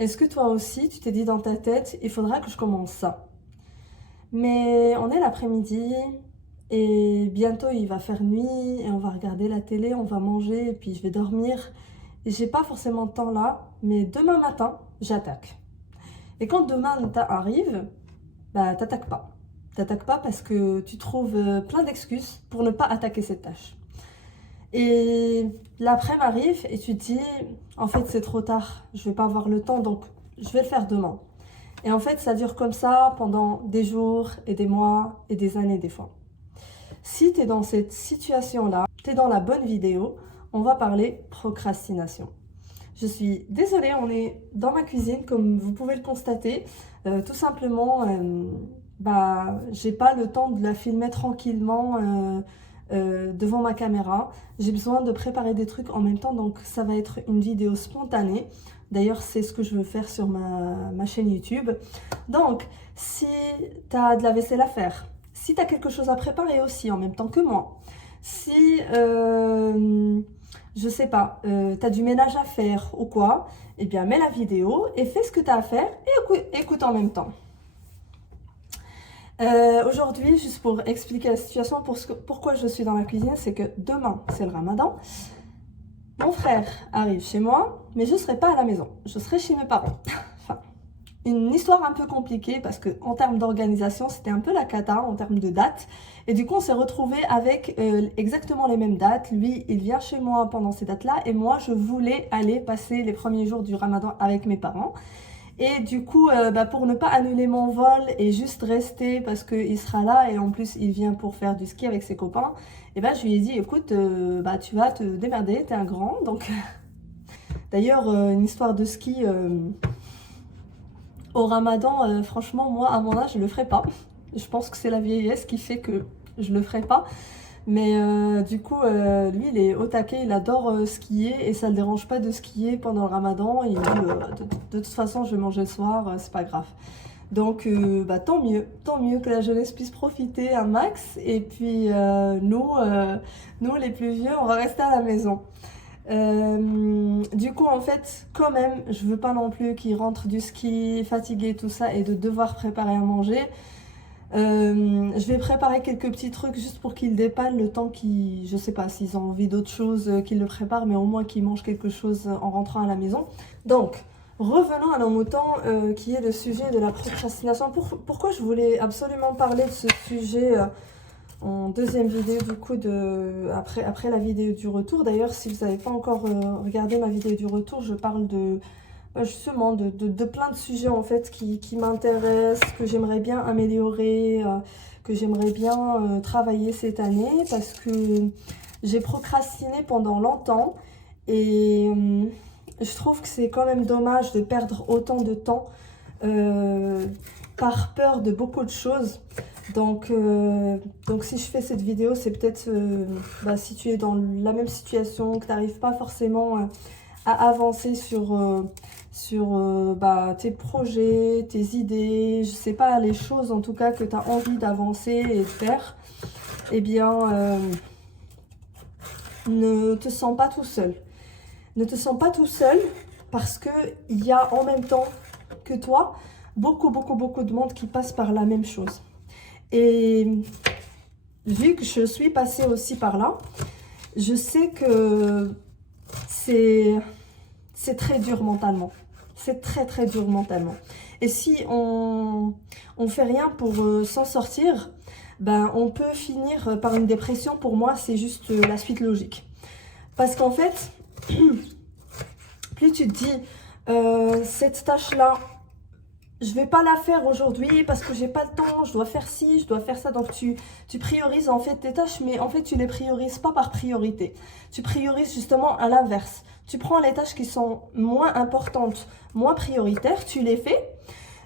Est-ce que toi aussi, tu t'es dit dans ta tête, il faudra que je commence ça? Mais on est l'après-midi et bientôt il va faire nuit et on va regarder la télé, on va manger et puis je vais dormir. Et j'ai pas forcément de temps là, mais demain matin, j'attaque. Et quand demain matin arrive, bah t'attaques pas. T'attaques pas parce que tu trouves plein d'excuses pour ne pas attaquer cette tâche. Et l'après-midi arrive et tu te dis, en fait c'est trop tard, je vais pas avoir le temps donc je vais le faire demain. Et en fait ça dure comme ça pendant des jours et des mois et des années des fois. Si tu es dans cette situation-là, tu es dans la bonne vidéo, on va parler procrastination. Je suis désolée, on est dans ma cuisine comme vous pouvez le constater. Tout simplement, j'ai pas le temps de la filmer tranquillement devant ma caméra. J'ai besoin de préparer des trucs en même temps, donc ça va être une vidéo spontanée. D'ailleurs, c'est ce que je veux faire sur ma chaîne YouTube. Donc, si tu as de la vaisselle à faire, si tu as quelque chose à préparer aussi en même temps que moi, si, je sais pas, tu as du ménage à faire ou quoi, eh bien, mets la vidéo et fais ce que tu as à faire et écoute en même temps. Aujourd'hui, juste pour expliquer la situation, pourquoi je suis dans la cuisine, c'est que demain, c'est le ramadan. Mon frère arrive chez moi, mais je ne serai pas à la maison. Je serai chez mes parents. Enfin, une histoire un peu compliquée parce que en termes d'organisation, c'était un peu la cata en termes de dates. Et du coup, on s'est retrouvé avec exactement les mêmes dates. Lui, il vient chez moi pendant ces dates-là et moi, je voulais aller passer les premiers jours du ramadan avec mes parents. Et du coup, pour ne pas annuler mon vol et juste rester parce qu'il sera là et en plus il vient pour faire du ski avec ses copains, et je lui ai dit écoute, tu vas te démerder, t'es un grand. Donc d'ailleurs, une histoire de ski au ramadan, franchement, moi à mon âge, je le ferai pas. Je pense que c'est la vieillesse qui fait que je le ferai pas. Mais du coup, lui, il est au taquet, il adore skier et ça ne le dérange pas de skier pendant le ramadan. Il me dit, de toute façon, je vais manger le soir, c'est pas grave. Donc, tant mieux que la jeunesse puisse profiter un max. Et puis, nous, les plus vieux, on va rester à la maison. Du coup, en fait, quand même, je veux pas non plus qu'il rentre du ski fatigué, tout ça, et de devoir préparer à manger. Je vais préparer quelques petits trucs juste pour qu'ils dépannent le temps qu'ils, je sais pas s'ils ont envie d'autre chose, qu'ils le préparent, mais au moins qu'ils mangent quelque chose en rentrant à la maison. Donc, revenons à nos moutons, qui est le sujet de la procrastination. Pourquoi je voulais absolument parler de ce sujet en deuxième vidéo du coup, après la vidéo du retour. D'ailleurs, si vous n'avez pas encore regardé ma vidéo du retour, je parle justement de plein de sujets en fait qui m'intéressent, que j'aimerais bien améliorer, que j'aimerais bien travailler cette année parce que j'ai procrastiné pendant longtemps et je trouve que c'est quand même dommage de perdre autant de temps par peur de beaucoup de choses. Donc si je fais cette vidéo, c'est peut-être si tu es dans la même situation, que tu n'arrives pas forcément à avancer sur tes projets, tes idées, je sais pas, les choses en tout cas que tu as envie d'avancer et de faire, eh bien, ne te sens pas tout seul. Ne te sens pas tout seul parce qu'il y a en même temps que toi beaucoup de monde qui passe par la même chose. Et vu que je suis passée aussi par là, je sais que c'est très dur mentalement. C'est très dur mentalement. Et si on fait rien pour s'en sortir, on peut finir par une dépression. Pour moi, c'est juste la suite logique. Parce qu'en fait, plus tu te dis, cette tâche-là, je vais pas la faire aujourd'hui parce que j'ai pas le temps, je dois faire ci, je dois faire ça. Donc tu priorises en fait tes tâches, mais en fait tu les priorises pas par priorité. Tu priorises justement à l'inverse. Tu prends les tâches qui sont moins importantes, moins prioritaires, tu les fais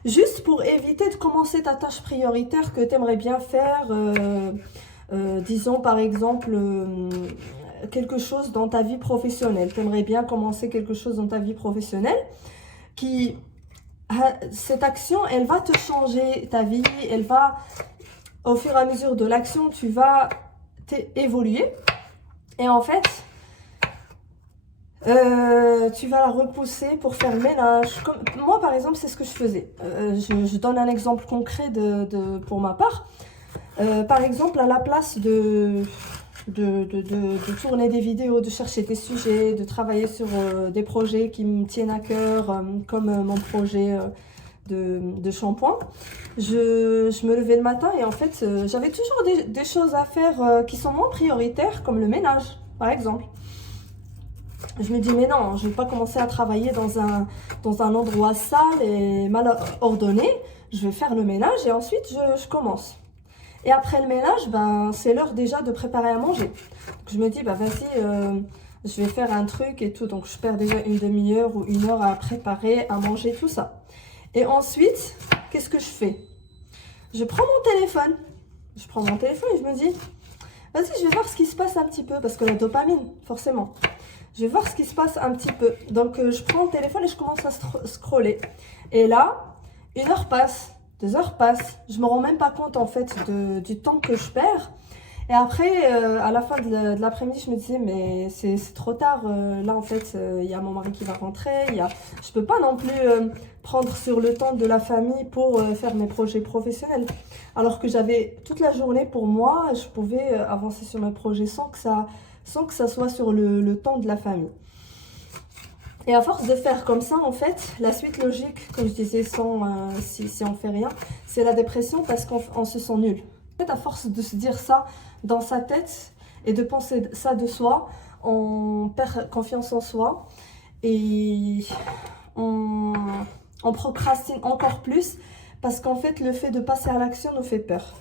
juste pour éviter de commencer ta tâche prioritaire que tu aimerais bien faire. Disons par exemple quelque chose dans ta vie professionnelle. Tu aimerais bien commencer quelque chose dans ta vie professionnelle qui... Cette action, elle va te changer ta vie, elle va, au fur et à mesure de l'action, tu vas évoluer. Et en fait, Tu vas la repousser pour faire le ménage. Comme, moi, par exemple, c'est ce que je faisais. Je donne un exemple concret pour ma part. Par exemple, à la place de tourner des vidéos, de chercher des sujets, de travailler sur des projets qui me tiennent à cœur, comme mon projet de shampoing, je me levais le matin et en fait, j'avais toujours des choses à faire qui sont moins prioritaires, comme le ménage, par exemple. Je me dis, mais non, je ne vais pas commencer à travailler dans un endroit sale et mal ordonné. Je vais faire le ménage et ensuite je commence. Et après le ménage, ben, c'est l'heure déjà de préparer à manger. Donc je me dis, bah, vas-y, je vais faire un truc et tout. Donc je perds déjà une demi-heure ou une heure à préparer, à manger, tout ça. Et ensuite, qu'est-ce que je fais? Je prends mon téléphone. Je prends mon téléphone et je me dis, vas-y, je vais voir ce qui se passe un petit peu. Parce que la dopamine, forcément. Je vais voir ce qui se passe un petit peu. Donc, je prends le téléphone et je commence à scroller. Et là, une heure passe, 2 heures passent. Je me rends même pas compte, en fait, du temps que je perds. Et après, à la fin de l'après-midi, je me disais, mais c'est trop tard. Là, en fait, il y a mon mari qui va rentrer. Je peux pas non plus prendre sur le temps de la famille pour faire mes projets professionnels. Alors que j'avais toute la journée pour moi, je pouvais avancer sur mes projets sans que ça soit sur le temps de la famille. Et à force de faire comme ça, en fait, la suite logique, comme je disais, si on fait rien, c'est la dépression parce qu'on se sent nul. En fait, à force de se dire ça dans sa tête et de penser ça de soi, on perd confiance en soi et on procrastine encore plus parce qu'en fait, le fait de passer à l'action nous fait peur.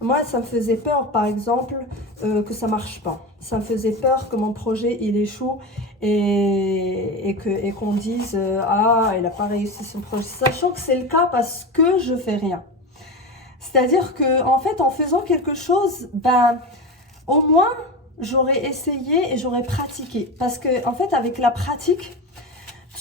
Moi, ça me faisait peur, par exemple, que ça marche pas. Ça me faisait peur que mon projet, il échoue et qu'on dise ah, il n'a pas réussi son projet. Sachant que c'est le cas parce que je fais rien. C'est-à-dire que, en fait, en faisant quelque chose, ben, au moins, j'aurais essayé et j'aurais pratiqué. Parce que, en fait, avec la pratique,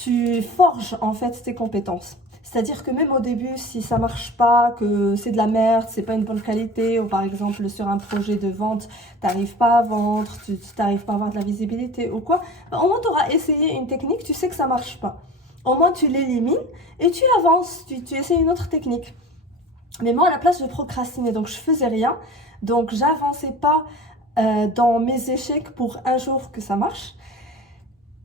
tu forges, en fait, tes compétences. C'est-à-dire que même au début, si ça marche pas, que c'est de la merde, c'est pas une bonne qualité, ou par exemple sur un projet de vente, t'arrives pas à vendre, tu t'arrives pas à avoir de la visibilité ou quoi, au moins tu auras essayé une technique, tu sais que ça marche pas. Au moins tu l'élimines et tu avances, tu essaies une autre technique. Mais moi à la place je procrastinais, donc je faisais rien, donc j'avançais pas dans mes échecs pour un jour que ça marche.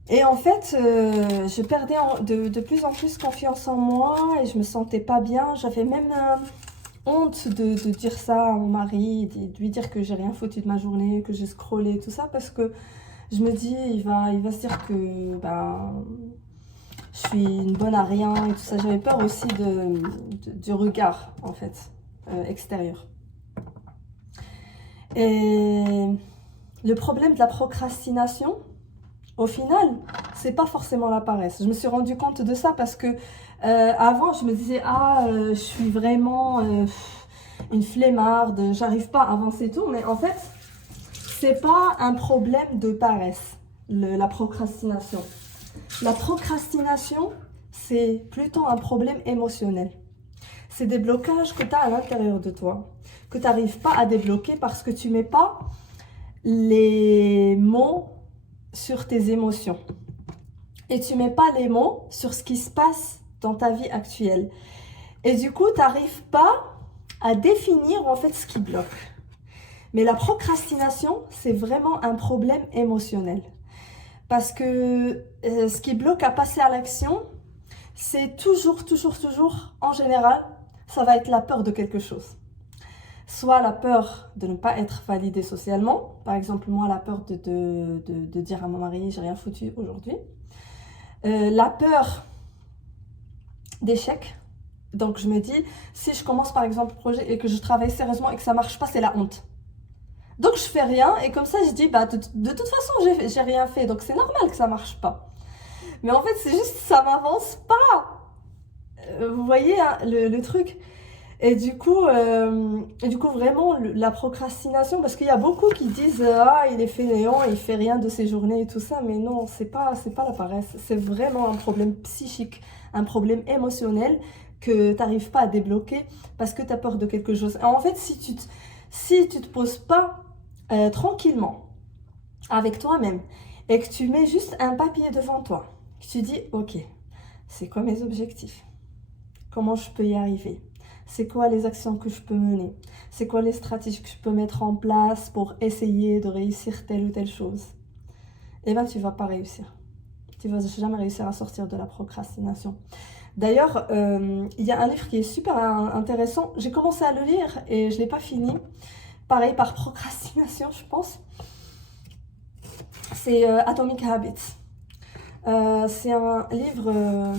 Et en fait, je perdais de plus en plus confiance en moi et je me sentais pas bien. J'avais même honte de dire ça à mon mari, de lui dire que j'ai rien foutu de ma journée, que j'ai scrollé, tout ça, parce que je me dis, il va se dire que ben, je suis une bonne à rien et tout ça. J'avais peur aussi du regard, en fait, extérieur. Et le problème de la procrastination, au final, c'est pas forcément la paresse. Je me suis rendu compte de ça parce que avant, je me disais je suis vraiment une flemmarde, j'arrive pas à avancer et tout. Mais en fait, c'est pas un problème de paresse, la procrastination. La procrastination, c'est plutôt un problème émotionnel. C'est des blocages que tu as à l'intérieur de toi, que tu n'arrives pas à débloquer parce que tu mets pas les mots sur tes émotions. Et tu mets pas les mots sur ce qui se passe dans ta vie actuelle. Et du coup, tu n'arrives pas à définir en fait ce qui bloque. Mais la procrastination, c'est vraiment un problème émotionnel. Parce que ce qui bloque à passer à l'action, c'est toujours, en général, ça va être la peur de quelque chose. Soit la peur de ne pas être validé socialement. Par exemple, moi, la peur de dire à mon mari, j'ai rien foutu aujourd'hui. La peur d'échec. Donc, je me dis, si je commence par exemple un projet et que je travaille sérieusement et que ça marche pas, c'est la honte. Donc, je fais rien et comme ça, je dis, bah, de toute façon, j'ai rien fait. Donc, c'est normal que ça marche pas. Mais en fait, c'est juste, ça m'avance pas. Vous voyez hein, le truc. Et du coup, vraiment, la procrastination, parce qu'il y a beaucoup qui disent il est fainéant, il fait rien de ses journées et tout ça, mais non, c'est pas la paresse, c'est vraiment un problème psychique, un problème émotionnel que tu n'arrives pas à débloquer parce que tu as peur de quelque chose. Et en fait, si tu te poses pas tranquillement avec toi-même et que tu mets juste un papier devant toi, que tu dis, ok, c'est quoi mes objectifs? Comment je peux y arriver? C'est quoi les actions que je peux mener? C'est quoi les stratégies que je peux mettre en place pour essayer de réussir telle ou telle chose? Eh bien, tu ne vas pas réussir. Tu ne vas jamais réussir à sortir de la procrastination. D'ailleurs, il y a un livre qui est super intéressant. J'ai commencé à le lire et je ne l'ai pas fini. Pareil, par procrastination, je pense. C'est Atomic Habits. C'est un livre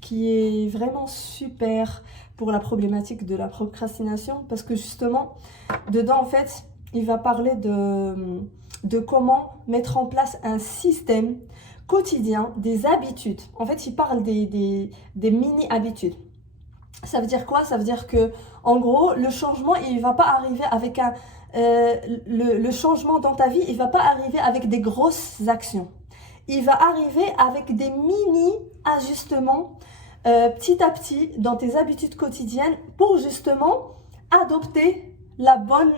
qui est vraiment super pour la problématique de la procrastination parce que justement, dedans, en fait, il va parler de comment mettre en place un système quotidien, des habitudes. En fait, il parle des mini-habitudes. Ça veut dire quoi? Ça veut dire que, en gros, le changement, il ne va pas arriver avec le changement dans ta vie, il ne va pas arriver avec des grosses actions. Il va arriver avec des mini-ajustements petit à petit dans tes habitudes quotidiennes pour justement adopter la bonne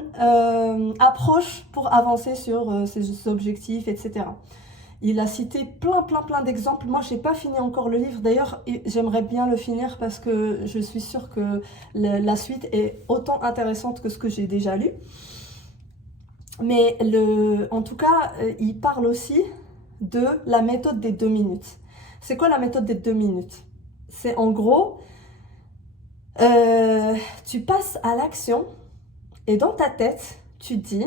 approche pour avancer sur ses objectifs, etc. Il a cité plein d'exemples. Moi, je n'ai pas fini encore le livre. D'ailleurs, j'aimerais bien le finir parce que je suis sûre que la suite est autant intéressante que ce que j'ai déjà lu. Mais en tout cas, il parle aussi de la méthode des 2 minutes. C'est quoi la méthode des 2 minutes? C'est en gros, tu passes à l'action et dans ta tête, tu dis,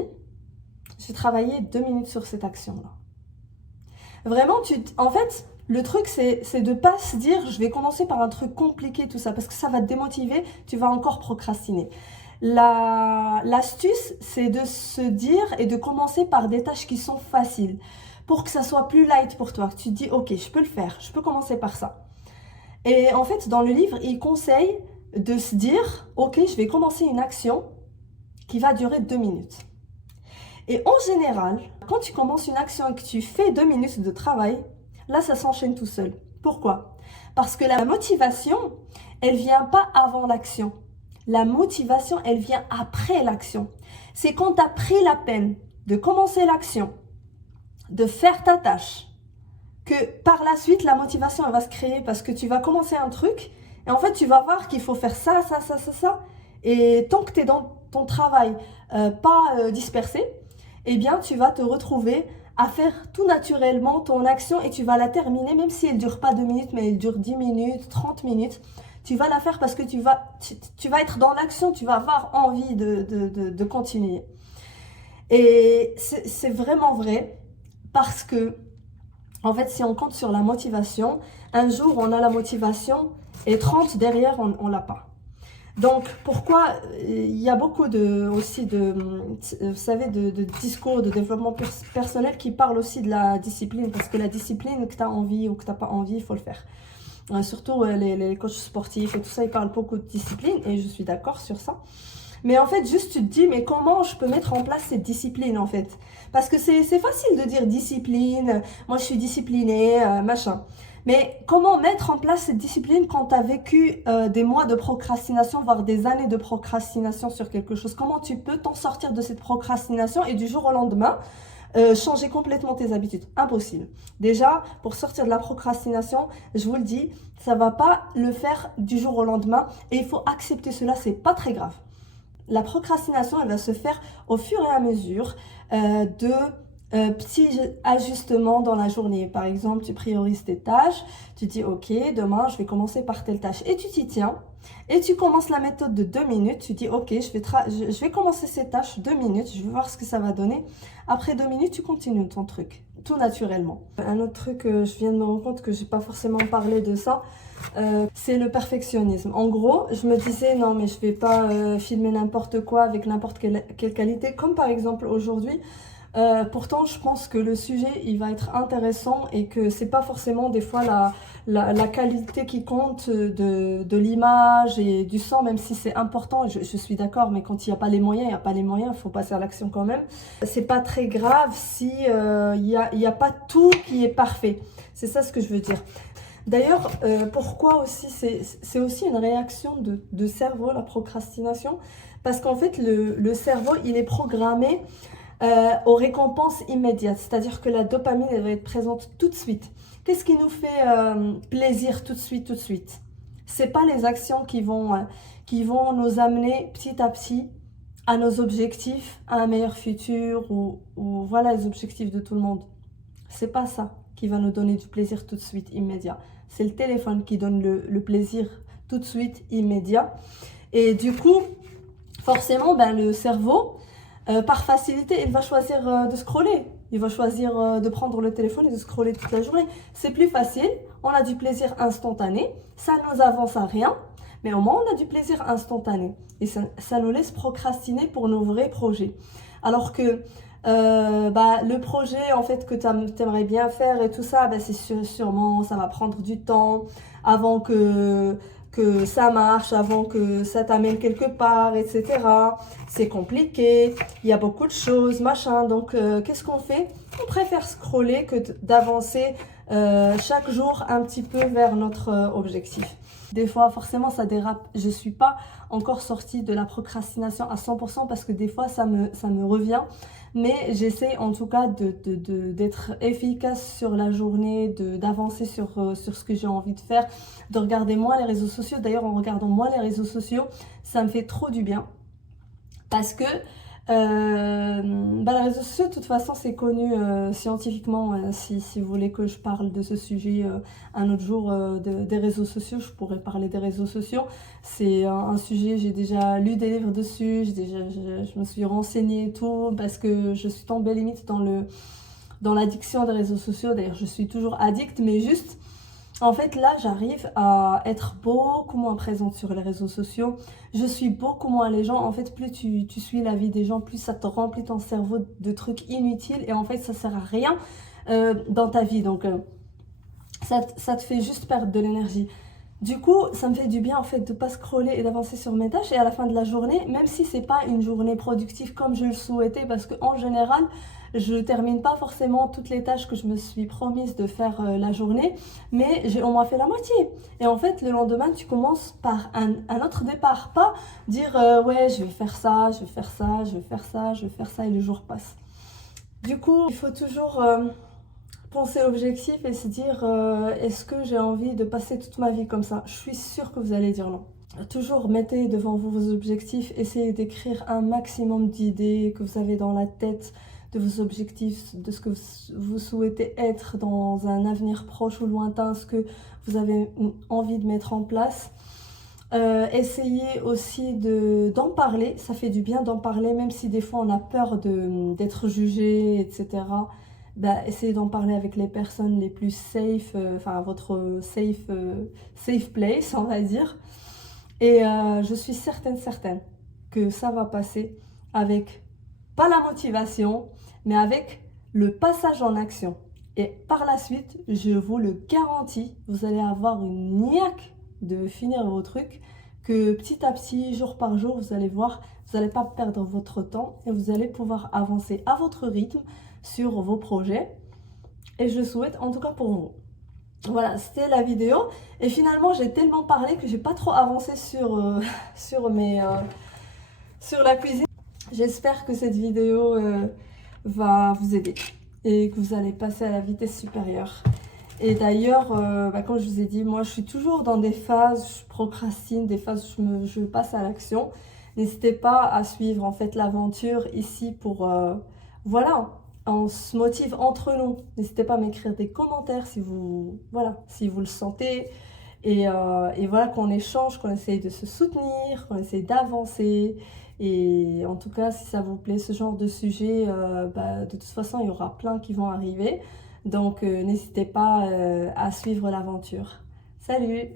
j'ai travaillé 2 minutes sur cette action-là. Vraiment, en fait, le truc, c'est de ne pas se dire, je vais commencer par un truc compliqué, tout ça, parce que ça va te démotiver, tu vas encore procrastiner. L'astuce, c'est de se dire et de commencer par des tâches qui sont faciles, pour que ça soit plus light pour toi. Tu te dis, ok, je peux le faire, je peux commencer par ça. Et en fait, dans le livre, il conseille de se dire, ok, je vais commencer une action qui va durer 2 minutes. Et en général, quand tu commences une action et que tu fais 2 minutes de travail, là, ça s'enchaîne tout seul. Pourquoi? Parce que la motivation, elle vient pas avant l'action. La motivation, elle vient après l'action. C'est quand tu as pris la peine de commencer l'action, de faire ta tâche, que par la suite, la motivation, elle va se créer parce que tu vas commencer un truc et en fait, tu vas voir qu'il faut faire ça. Et tant que tu es dans ton travail pas dispersé, eh bien, tu vas te retrouver à faire tout naturellement ton action et tu vas la terminer, même si elle ne dure pas 2 minutes, mais elle dure 10 minutes, 30 minutes. Tu vas la faire parce que tu vas être dans l'action, tu vas avoir envie de continuer. Et c'est vraiment vrai parce que, en fait, si on compte sur la motivation, un jour, on a la motivation et 30 derrière, on ne l'a pas. Donc, pourquoi il y a beaucoup aussi vous savez, de discours de développement personnel qui parlent aussi de la discipline, parce que la discipline, que tu as envie ou que tu n'as pas envie, il faut le faire. Surtout les coachs sportifs et tout ça, ils parlent beaucoup de discipline et je suis d'accord sur ça. Mais en fait, juste tu te dis, mais comment je peux mettre en place cette discipline en fait? Parce que c'est facile de dire discipline, moi je suis disciplinée, machin. Mais comment mettre en place cette discipline quand tu as vécu des mois de procrastination, voire des années de procrastination sur quelque chose? Comment tu peux t'en sortir de cette procrastination et du jour au lendemain changer complètement tes habitudes? Impossible. Déjà, pour sortir de la procrastination, je vous le dis, ça ne va pas le faire du jour au lendemain et il faut accepter cela, c'est pas très grave. La procrastination, elle va se faire au fur et à mesure de petits ajustements dans la journée. Par exemple, tu priorises tes tâches, tu dis ok, demain je vais commencer par telle tâche et tu t'y tiens. Et tu commences la méthode de 2 minutes, tu dis ok, je vais commencer cette tâche 2 minutes, je vais voir ce que ça va donner. Après 2 minutes, tu continues ton truc, tout naturellement. Un autre truc, je viens de me rendre compte que j'ai pas forcément parlé de ça, c'est le perfectionnisme. En gros, je me disais non mais je vais pas filmer n'importe quoi avec n'importe quelle qualité, comme par exemple aujourd'hui. Pourtant, je pense que le sujet, il va être intéressant et que c'est pas forcément des fois la qualité qui compte de l'image et du son, même si c'est important, je suis d'accord, mais quand il n'y a pas les moyens, il n'y a pas les moyens, il faut passer à l'action quand même. C'est pas très grave si il y a pas tout qui est parfait. C'est ça ce que je veux dire. D'ailleurs, pourquoi aussi, c'est aussi une réaction de cerveau, la procrastination, parce qu'en fait, le cerveau, il est programmé aux récompenses immédiates. C'est-à-dire que la dopamine, elle va être présente tout de suite. Qu'est-ce qui nous fait plaisir tout de suite, tout de suite? C'est pas les actions qui vont nous amener petit à petit à nos objectifs, à un meilleur futur ou voilà les objectifs de tout le monde. C'est pas ça qui va nous donner du plaisir tout de suite, immédiat. C'est le téléphone qui donne le plaisir tout de suite, immédiat. Et du coup, forcément, ben, le cerveau, par facilité, il va choisir de scroller. Il va choisir de prendre le téléphone et de scroller toute la journée. C'est plus facile, on a du plaisir instantané, ça nous avance à rien, mais au moins on a du plaisir instantané. Et ça nous laisse procrastiner pour nos vrais projets. Alors que le projet en fait que tu aimerais bien faire et tout ça, c'est sûrement ça va prendre du temps avant que ça marche, avant que ça t'amène quelque part, etc. C'est compliqué, il y a beaucoup de choses, machin. Donc, qu'est-ce qu'on fait? On préfère scroller que d'avancer chaque jour un petit peu vers notre objectif. Des fois, forcément, ça dérape. Je ne suis pas encore sortie de la procrastination à 100% parce que des fois, ça me revient. Mais j'essaie en tout cas d'être efficace sur la journée, d'avancer sur ce que j'ai envie de faire, de regarder moins les réseaux sociaux. D'ailleurs, en regardant moins les réseaux sociaux, ça me fait trop du bien. Parce que les réseaux sociaux, de toute façon, c'est connu scientifiquement. Si vous voulez que je parle de ce sujet un autre jour des réseaux sociaux, je pourrais parler des réseaux sociaux. C'est un sujet, j'ai déjà lu des livres dessus, je me suis renseignée et tout, parce que je suis tombée limite dans l'addiction des réseaux sociaux. D'ailleurs, je suis toujours addict, mais juste, en fait, là, j'arrive à être beaucoup moins présente sur les réseaux sociaux. Je suis beaucoup moins les gens. En fait, plus tu suis la vie des gens, plus ça te remplit ton cerveau de trucs inutiles. Et en fait, ça sert à rien dans ta vie. Donc, ça te fait juste perdre de l'énergie. Du coup, ça me fait du bien en fait de pas scroller et d'avancer sur mes tâches. Et à la fin de la journée, même si c'est pas une journée productive comme je le souhaitais, parce qu'en général, je termine pas forcément toutes les tâches que je me suis promise de faire la journée, mais j'ai au moins fait la moitié. Et en fait, le lendemain, tu commences par un autre départ, pas dire ouais, je vais faire ça, je vais faire ça, je vais faire ça, je vais faire ça, et le jour passe. Du coup, il faut toujours penser objectif et se dire est-ce que j'ai envie de passer toute ma vie comme ça? Je suis sûre que vous allez dire non. Toujours mettez devant vous vos objectifs, essayez d'écrire un maximum d'idées que vous avez dans la tête, de vos objectifs, de ce que vous souhaitez être dans un avenir proche ou lointain, ce que vous avez envie de mettre en place. Essayez aussi d'en parler, ça fait du bien d'en parler, même si des fois on a peur d'être jugé, etc. Essayez d'en parler avec les personnes les plus safe, votre safe place, on va dire. Et je suis certaine que ça va passer avec, pas la motivation, mais avec le passage en action. Et par la suite, je vous le garantis, vous allez avoir une niaque de finir vos trucs, que petit à petit, jour par jour, vous allez voir, vous n'allez pas perdre votre temps et vous allez pouvoir avancer à votre rythme sur vos projets. Et je le souhaite en tout cas pour vous. Voilà, c'était la vidéo. Et finalement, j'ai tellement parlé que j'ai pas trop avancé sur la cuisine. J'espère que cette vidéo va vous aider et que vous allez passer à la vitesse supérieure. Et d'ailleurs, comme je vous ai dit, moi je suis toujours dans des phases, je procrastine, des phases où je passe à l'action. N'hésitez pas à suivre en fait l'aventure ici pour... voilà, on se motive entre nous. N'hésitez pas à m'écrire des commentaires si vous le sentez. Et voilà, qu'on échange, qu'on essaye de se soutenir, qu'on essaye d'avancer. Et en tout cas, si ça vous plaît, ce genre de sujet, de toute façon, il y aura plein qui vont arriver. Donc, n'hésitez pas à suivre l'aventure. Salut!